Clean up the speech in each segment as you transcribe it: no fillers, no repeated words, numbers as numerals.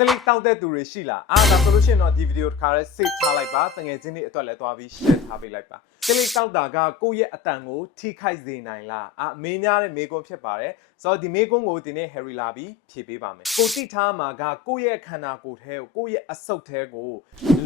Select တောက်တဲ့သူတွေရှိလားဒါဆိုလို့ရှိရင်တော့ဒီဗီဒီယိုတစ်ခါလေး save ထားလိုက်ပါတငယ်ချင်းတွေအတွက်လည်းသွားပြီး share ထားပေးလိုက်ပါ Select တောက်တာကကိုယ့်ရဲ့အတန်ကိုထိခိုက်စေနိုင်လားမေးများတဲ့မေးခွန်းဖြစ်ပါတယ်ဆိုတော့ဒီမေးခွန်းကိုဒီနေ့ Harry လာပြီးဖြေပေးပါမယ်ကိုတိထားမှာကကိုယ့်ရဲ့ခန္ဓာကိုယ်ထဲကိုကိုယ့်ရဲ့အဆုတ်ထဲကို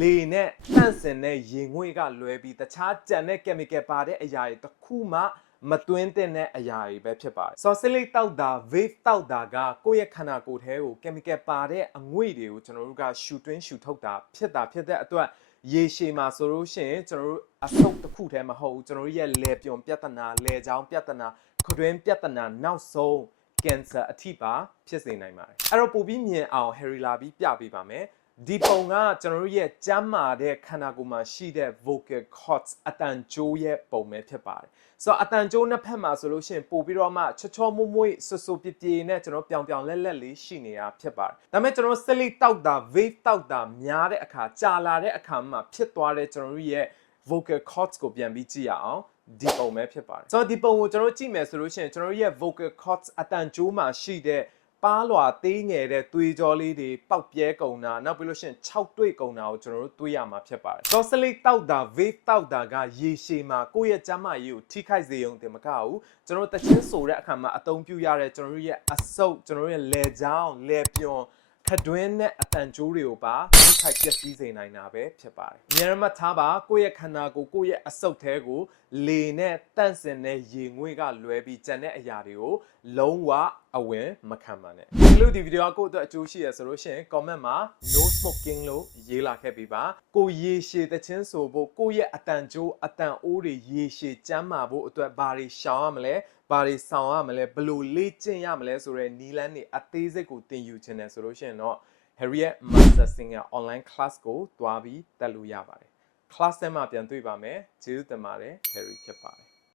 လေနဲ့တန့်စင်တဲ့ရေငွေ့ကလွဲပြီးတခြားကြံတဲ့ chemical ပါတဲ့အရာတွေတစ်ခုမှမတွင်းတဲ့အရာတွေပဲဖြစ်ပါတယ်ဆိုတော့ Select တောက်တာ vape တောက်တာကကိုယ့်ရဲ့ခန္ဓာကိုယ်ထဲကို chemical ပါတဲ့အငွေ့တွေကိုကျွန်တော်တို့ကရှူတွင်းရှူထုတ်တာဖြစ်တဲ့အတွက်ရေရှည်မှာဆိုလို့ရှိရင်ကျွန်တော်တို့အဆုတ်တစ်ခုတည်းမဟုတ်ဘူးကျွန်တော်တို့ရဲ့လယ်ပြွန်ပြဿနာလယ်ချောင်းပြဿနာခတွင်းပြဿနာနောက်ဆုံး cancer အထိပါဖြစ်စေနိုင်ပါတယ်အဲ့တော့ပိုပြီးမြင်အောင် Harry လာပြီးပြပေးပါမယ်ဒီပုံကကျွန်တော်တို့ရဲ့ကျမ်းမာတဲ့ခန္ဓာကိုယ်မှာရှိတဲ့ vocal cords အတန်ကြိုးရဲ့ပုံပဲဖြစ်ပါတယ်ဆိုတော့အတန်ကြိုးနှစ်ဖက်မှာဆိုလို့ရှိရင်ပို့ပြီးတော့မှချောမွေ့ဆူပြပြနဲ့ကျွန်တော်ပြောင်လက်လေးရှိနေတာဖြစ်ပါတယ်ဒါပေမဲ့ကျွန်တော် Select တောက်တာ vape တောက်တာများတဲ့အခါကြာလာတဲ့အခါမှာဖြစ်သွားတဲ့ကျွန်တော်တို့ရဲ့ vocal cords ကိုပြန်ပြီးကြည့်ရအောင်ဒီပုံပဲဖြစ်ပါတယ်ဆိုတော့ဒီပုံကိုကျွန်တော်ကြည့်မယ်ဆိုလို့ရှိရင်ကျွန်တော်ရဲ့ vocal cords အတန်ကြိုးမှာရှိတဲ့ပါလွာသေးငယ်တဲ့သွေးကြောလေးတွေပေါက်ပြဲကုန်တာနောက်ပြီးလို့ရှိရင်6တွေ့ကုန်တာကိုကျွန်တော်တို့တွေးရမှာဖြစ်ပါတယ်ဆိုတော့ Select တောက်တာ vape တောက်တာကရေရှည်မှာကိုယ့်ရဲ့ကျန်းမာရေးကိုထိခိုက်စေရုံတင်မကဘူးကျွန်တော်တို့တချင်းဆိုတဲ့အခါမှာအသုံးပြုရတဲ့ကျွန်တော်တို့ရဲ့အဆုပ်ကျွန်တော်တို့ရဲ့လယ်ချောင်းလယ်ပြွန်ခတွင်းနဲ့အတန်ကြိုးတွေကိုပါထိခိုက်ပျက်စီးစေနိုင်တာပဲဖြစ်ပါတယ်။ဉာဏ်မှတ်ထားပါကိုယ့်ရဲ့ခန္ဓာကိုယ်ကိုယ့်ရဲ့အဆုတ်ထဲကိုလေနဲ့တန့်စင်တဲ့ရေငွေ့ကလွဲပြီးကျန်တဲ့အရာတွေကိုလုံးဝအဝင်မခံပါနဲ့။ဒီလိုဒီဗီဒီယိုကကိုယ့်အတွက်အကျိုးရှိရဆိုလို့ရှိရင် comment မှာ no smoking လို့ရေးလာခဲ့ပေးပါ။ကိုရေရှည်တချင်းဆိုဖို့ကိုယ့်ရဲ့အတန်ကြိုးအတန်အိုးတွေရေရှည်ကျန်းမာဖို့အတွက်ဘာတွေရှောင်ရမလဲဘာတွေဆောင်ရမလဲဘယ်လိုလေ့ကျင့်ရမလဲဆိုတဲ့နီလန်းတွေအသေးစိတ်ကိုသင်ယူခြင်းနဲ့ဆိုလို့ရှိရင်တော့ Harry ရဲ့ Master Singer online class ကိုတွားပြီးတက်လို့ရပါတယ် class ထဲမှာပြန်တွေ့ပါမယ်ကျေးဇူးတင်ပါတယ် Harry ဖြစ်ပါတယ်